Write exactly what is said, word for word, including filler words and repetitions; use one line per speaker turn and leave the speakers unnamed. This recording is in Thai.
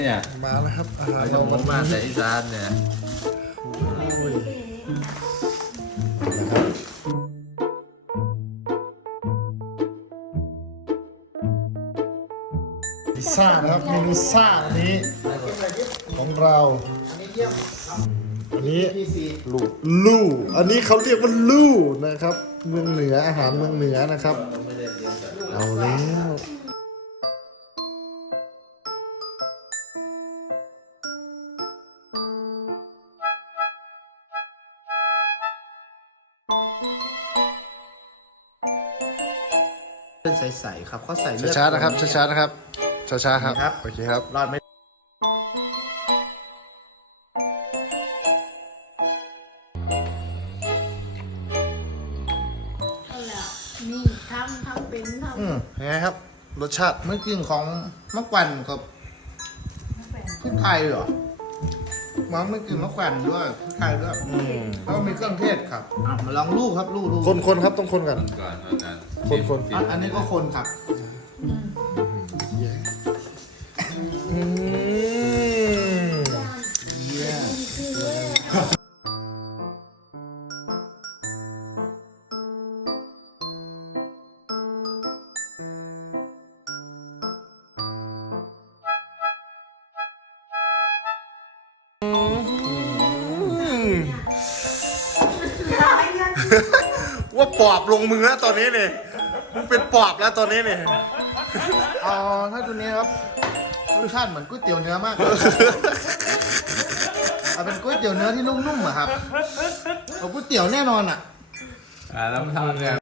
เนี่ย
มาแล้วครับอาหาร
เรา
เรา
จะ
วัน
มา
นี้
แต่อีสานเนี่ย
พิซซ่านะครับเมนูซ่าอันนี้ของเราอันนี้ลู่ลู่อันนี้เขาเรียกว่าลู่นะครับ เมืองเหนืออาหารเมืองเหนือนะครับเอาแล้ว
เป็นใสๆครับเขาใส่เลือด
ช้าๆนะครับช้าๆนะครับช้าๆครับ
ครับ
โอเคครับ
รอดไม่
เอาละนี่ทำทำเป็นทำ
อืม
ยังไงครับรสชาติ
เมื่อกลิ่นของมะกวันกับ
แฟน
พริกไทยเหรอมันไม่กลิ่นมะกวันด้วยพริกไทยด้วยแล้วก็มีเครื่องเทศครับอ่ะมาลองลูกครับลูกลูก
คนๆครับต้องคนก่อน
ก่อนอาจารย์
คนคน
อ่ะอันนี้ก็คนครับ
อืม
เยี่ยม
ว่าปอบลงมือแล้วตอนนี้เนี่ยมึงเป็นปอบแล้วตอนนี้เนี่ย
อ๋อถ้าตัวนี้ครับรสชาติเหมือนก๋วยเตี๋ยวเนื้อมากเอาเป็นก๋วยเตี๋ยวเนื้อที่นุ่มๆอะครับเอาก๋วยเตี๋ยวแน่นอนอะ
อ่าแล้วมันทำเนี่ย